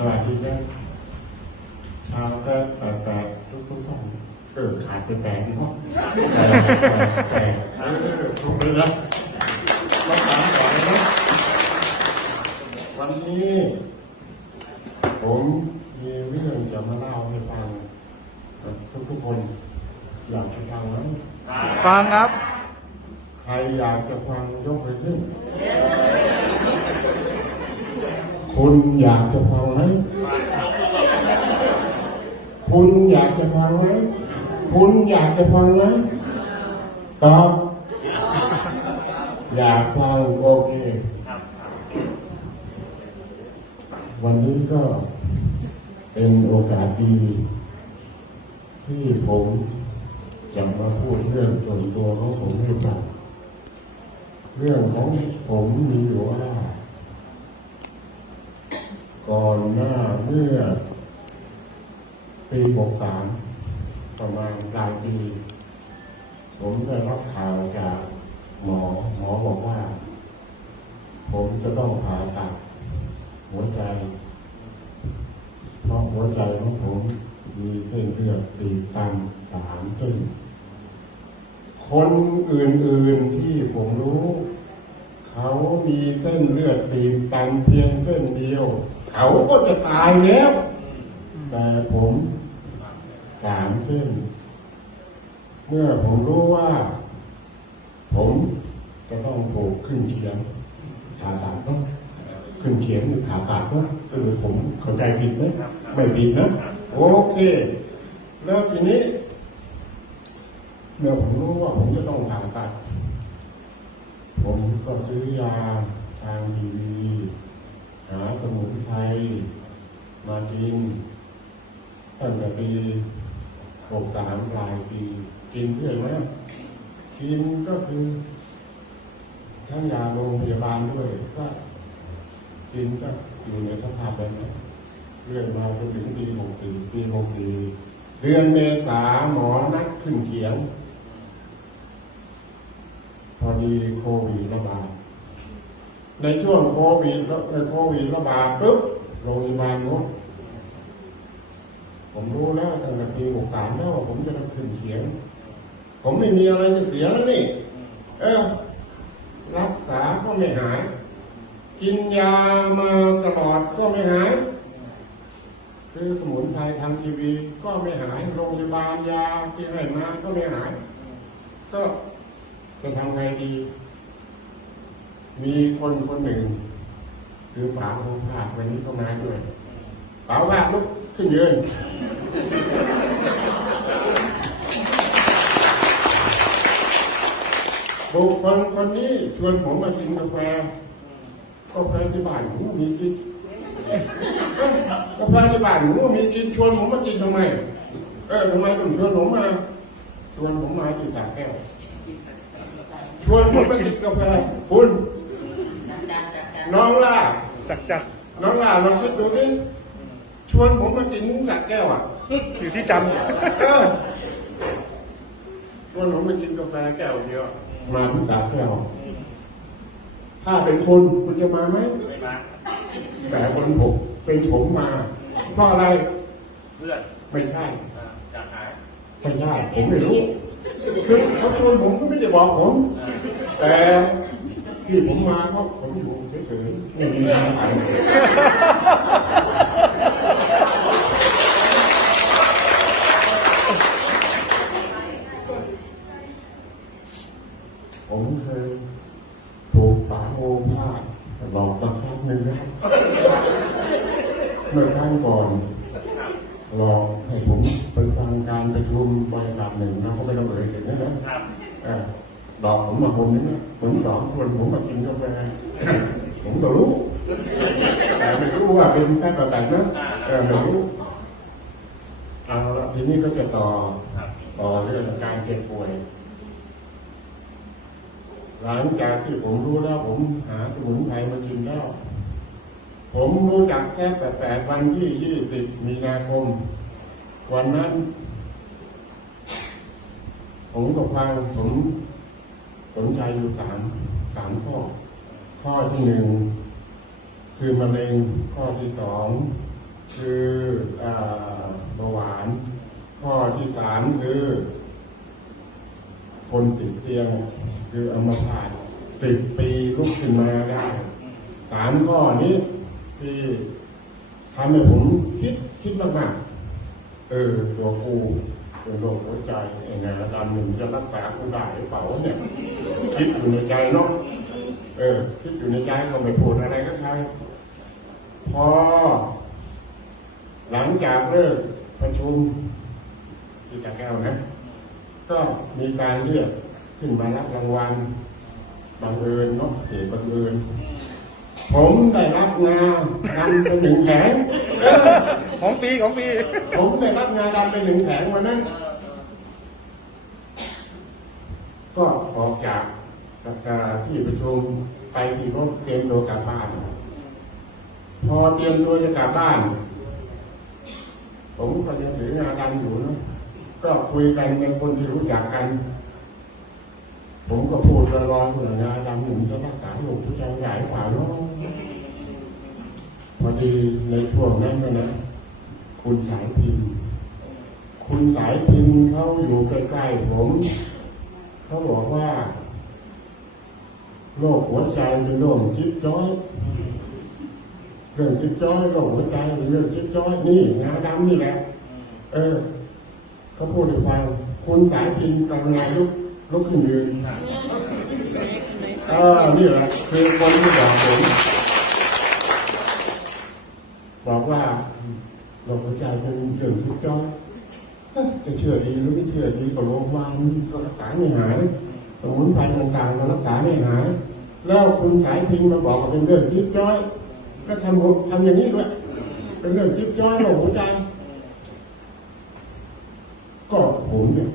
สวัสดีครับชาวแซ่แปดแปดทุกทุกๆท่านเออขาดไปแปดเนาะแปดแปดแปดเออทุกเลยนะมาถามก่อนนะวันนี้ผมมีเรื่องจะมาเล่าให้ฟังกับทุกๆคนอยากจะฟังไหมฟังครับ ใครอยากจะฟังยกมือขึ้น คุณอยากจะฟังไหมคุณอยากจะฟังไหมคุณอยากจะฟังไหมตอบอยากฟังโอเค วันนี้ก็เป็นโอกาสดี ที่ผมจะมาพูดเรื่องส่วนตัวของผมให้ฟังเรื่องของผมมีอยู่ว่า ก่อนหน้าเมื่อ ปีหกสามประมาณปลายปี ผมได้รับข่าวจากหมอ หมอบอกว่า ผมจะต้องผ่าตัดหัวใจ เพราะหัวใจของผมมีเส้นเลือดตีบตันสามเส้นคนอื่นๆที่ผมรู้ เขามีเส้นเลือดตีบตันเพียงเส้นเดียว เขาก็จะตายแล้วแต่ผมสามเส้น เมื่อผมรู้ว่า ผมจะต้องถูกขึ้นเขียงผ่าตัดต้องขึ้นเขียงหรือผ่าตัดวะเออผมเข้าใจผิดไหมไม่ผิดนะโอเค แล้วทีนี้ เมื่อผมรู้ว่าผมจะต้องผ่าตัด ผมก็ซื้อยาทางทีวีหาสมุนไพรมากินตั้งแต่ปีหกสามปลายปี กินเรื่อยมกินก็คือ ทั้งยาโรงพยาบาลด้วยก็กินก็อยู่ในสภาพแบบนั้นเรื่อยมาจนถึงปีหกสี่ปีหกสี่เดือนเมษาหมอนัดขึ้นเขียง พอดีโควิดระบาด ในช่วงโควิดในโควิดระบาดปุ๊บโรงพยาบาลงดผมรู้แล้วตั้งแต่ปีหกสามแล้วว่าผมจะต้องขึ้นเขียงผมไม่มีอะไรจะเสียแล้วนี่ เออ รักษาก็ไม่หาย กินยามาตลอดก็ไม่หายคือสมุนไพรทางทีวีก็ไม่หาย โรงพยาบาลยาที่ให้มาก็ไม่หาย ก็ จะทำไงดี มีคนคนหนึ่ง คือป๋าโอภาสวันนี้ก็มาด้วยป๋าภาสลุกขึ้นยืนบุคคลคนนี้ชวนผมมากินกาแฟกาแฟที่บ้านผมมีกินเอ้ากาแฟที่บ้านผมมีกินชวนผมมากินทำไม เออทำไมต้องชวนผมมาชวนผมมาที่สระแก้ว ชวนผมมากินกาแฟคุณ น้องล่าจักจักน้องล่าลองคิดดูสิชวนผมมากินสระแก้วอะอยู่ที่จเออชวนผมมากินกาแฟแก้วเดียวมาที่สระแก้วถ้าเป็นคุณคุณจะมาไหมไม่มาแต่คนผมเป็นผมมาเพราะอะไร เพื่อนไม่ใช่อ่าจากหายไม่ใช่ผมไม่รู้ คือเขาชวนผมก็ไม่ได้บอกผม แต่ที่ผมมาเพราผมอยู่เฉยๆไม่มีอะไรไปผมเคยถูกป๋าโอภาสหลอกมาครั้งหนึ่งนะเมื่อครั้งก่อน หลอกให้ผม ไปฟังการประชุมบริษัทหนึ่งนะเขาไม่ต้องเอ่ยถึงนะนะครับเออหลอกผมมาคนนึงนะผมสองคนผมมากินกาแฟผมก็รู้แต่ไม่รู้ว่าเป็นแค่ประกันนะเออไม่รู้เอาละทีนี้ก็จะต่อครับต่อเรื่องการเจ็บป่วย หลังจากที่ผมรู้แล้วผมหาสมุนไพรมากินแล้วผมรู้จักแค่แต่แต่วันที่ยี่สิบมีนาคม วันนั้น ผมก็ฟังผมสนใจอยู่สามสามข้อ ข้อที่หนึ่งคือมะเร็งข้อที่สองคือเบาหวาน ข้อที่สามคือ คนติดเตียง คือเอามาผ่านสิบปีลุกขึ้นมาได้สามข้อนี้ที่ทำให้ผมคิดคิดมากๆ เออตัวกูเป็นโรคหัวใจไอ้งาดำหนึ่งจะรักษากูได้หรือเปล่าเนี่ยคิดอยู่ในใจเนาะเออ คิดอยู่ในใจก็ไม่พูดอะไรก็ใครพอ หลังจากเลิกประชุมที่ตะแก้วนะ ก็มีการเรียกขึ้นมารับรางวัลบังเอิญเนาะเหตุบังเอิญผมได้รับงานดำไปหนึ่งแผง ของปีของปี ผมได้รับงานดำไปหนึ่งแผงวันนั้น ก็ออกจากที่ประชุมไปที่รถเตรียมตัวกลับบ้าน พอเตรียมตัวจะกลับบ้าน ผมก็ยังถืองานดำอยู่นะก็คุยกันเป็นคนที่รู้จักกัน ผมก็พูดลอยๆว่างานดำหนุ่มจะรักษาหลวงผู้ชายใหญ่กว่าเนาะพอดีในช่วงนั้นนะ คุณสายพิมพ์คุณสายพิมพ์เขาอยู่ใกล้ๆผม เขาบอกว่าโรคหัวใจเป็นโรคจิ๊บจ้อยเรื่องจิ๊บจ้อยโรคหัวใจเป็นเรื่องจิ๊บจ้อยนี่งาดำนี่แหละ เออเขาพูดให้ฟังคุณสายพิมพ์กำลังลุกลุกขึ้นยืนเออนี่แหละคือคนที่บอกผมบอกว่า โรคหัวใจเป็นเรื่องจิ๊บจ้อยเอ๊ะจะเชื่อดีหรือไม่เชื่อดีก็โรงพยาบาลก็รักษาไม่หายสมุนไพรต่างๆก็รักษาไม่หาย แล้วคุณสายพิมพ์มาบอกว่าเป็นเรื่องจิ๊บจ้อย ก็ทำทำอย่างนี้ด้วย เป็นเรื่องจิ๊บจ้อยโรคหัวใจก็ผมเนี่ย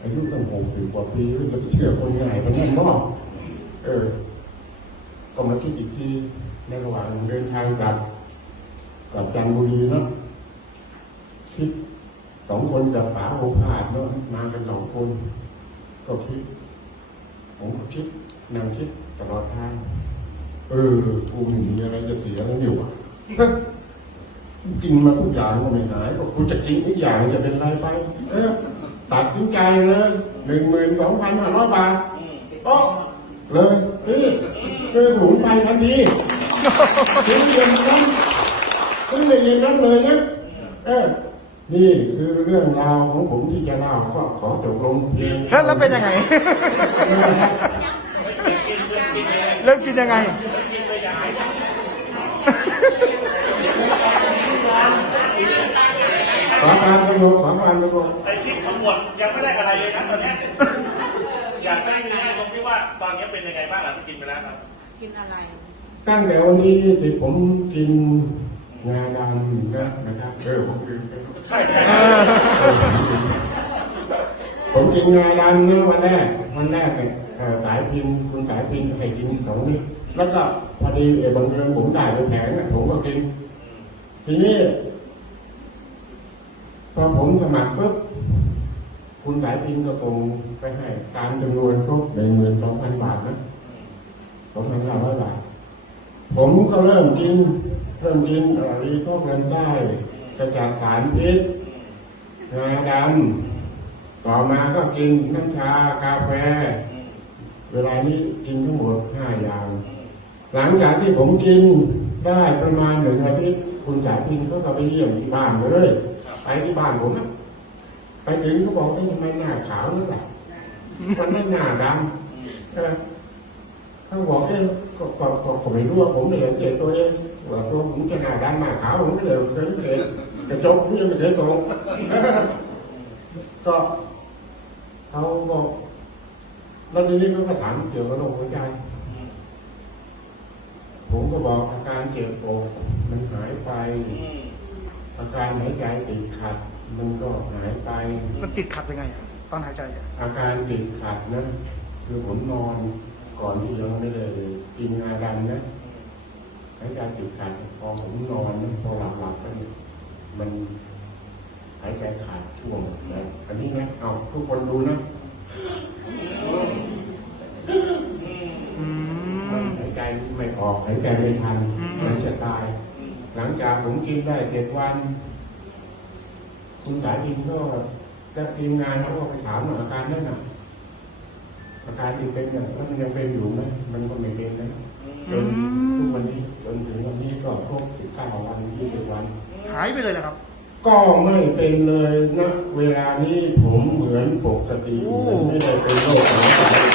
อายุตั้งหกสิบกว่าปีแล้วจะไปเชื่อคนง่ายเป็นนั่นบ่เออ ก็มาคิดอีกทีในระหว่างเดินทางกลับ กลับจันทบุรีเนาะคิดสองคนกับป๋าโอภาสเนาะมากันสองคน ก็คิด ผมก็คิดนั่งคิดตลอดทางเออกูไม่มีอะไรจะเสียแล้วอยู่อะกินมาทุกอย่างก็ไม่หายก็คุณจะกินทุกอย่างจะเป็นไรไปเออตัดสินใจเลยหนึ่งหมื่นสองพันห้าร้อยบาทโอ้เลยนี่คือถุงไปทันทีถึงเย็นนั้น ถึงเย็นนั้นเลยนะเออนี่คือเรื่องราวของผมที่จะเล่าก็ขอจบลงเพียงแล้วแล้วเป็นยังไง เริ่มกินยังไง ขอการกำหนดขอการกำหนดไอ้ที่ขมวดยังไม่ได้อะไรเลยนะตอนเนี้ยอยากได้เนื้อตรงที่ว่าตอนนี้เป็นยังไงบ้างหลังจากกินไปแล้วครับ กินอะไร ตั้งแต่วันที่ยี่สิบผมกิน งาดำนะนะครับเออผมกินใช่ใช่ผมกินงาดำนะวันแรกวันแรกเนี่ยสายพินคุณสายพินให้กินสองนิดแล้วก็พอดีเออบางเดือนผมได้ไปแผงน่ะผมก็กิน ทีนี้พอผมสมัครปุ๊บคุณสายพินก็ส่งไปให้ตามจำนวนครบหนึ่งหมื่นสองพันบาทนะสองพันห้าร้อยบาทผมก็เริ่มกิน เริ่มกินเอ่อรีโทกลำไส้กระจัดสารพิษงาดำต่อมาก็กินน้ำชากาแฟ เวลานี้กินทั้งหมดห้าอย่าง หลังจากที่ผมกินได้ประมาณหนึ่งอาทิตย์คุณสายพินก็ก็ไปเยี่ยมที่บ้านเลยไปที่บ้านผมนะไปถึงก็บอกว่าทำไมหน้าขาวนั่นแหละมันไม่หน้าดำใช่ไหม เขาบอกเอ๊ะก็ก็ก็ก็ไม่รู้ว่าผมไม่เห็นเจตัวเองว่าตัวผมจะหน้าดำหน้าขาวผมไม่เลยเคยไม่เห็นกระจกผมยังไม่เคยส่งก็เขาบอกแล้วทีนี้เขาก็ถามเกี่ยวกับโรคหัวใจ ผมก็บอกอาการเจ็บอกมันหายไป อาการหายใจติดขัด มันก็หายไป มันติดขัดยังไงอะตอนหายใจอะอาการติดขัดนะคือผมนอน ก่อนที่ยังไม่ได้กินงาดำนะหายใจติดขัดพอผมนอนนะพอหลับหลับๆไปเนี่ยมันหายใจขาดช่วงนะอันนี้นะเอาทุกคนดูนะหายใจไม่ออกหายใจไม่ทันมันจะตาย หลังจากผมกินได้เจ็ดวัน คุณสายดินก็จะทีมงานเขาก็ไปถามว่าอาการนั่นน่ะ อาการที่เป็นน่ะแล้วมันยังเป็นอยู่ไหมมันก็ไม่เป็นนะจนทุกวันนี้จนถึงวันนี้ก็ครบสิบเก้าวันยี่สิบวัน หายไปเลยนะครับ ก็ไม่เป็นเลยนะ เวลานี้ผมเหมือนปกติโอ้ไม่ได้เป็นโรคหัวใจ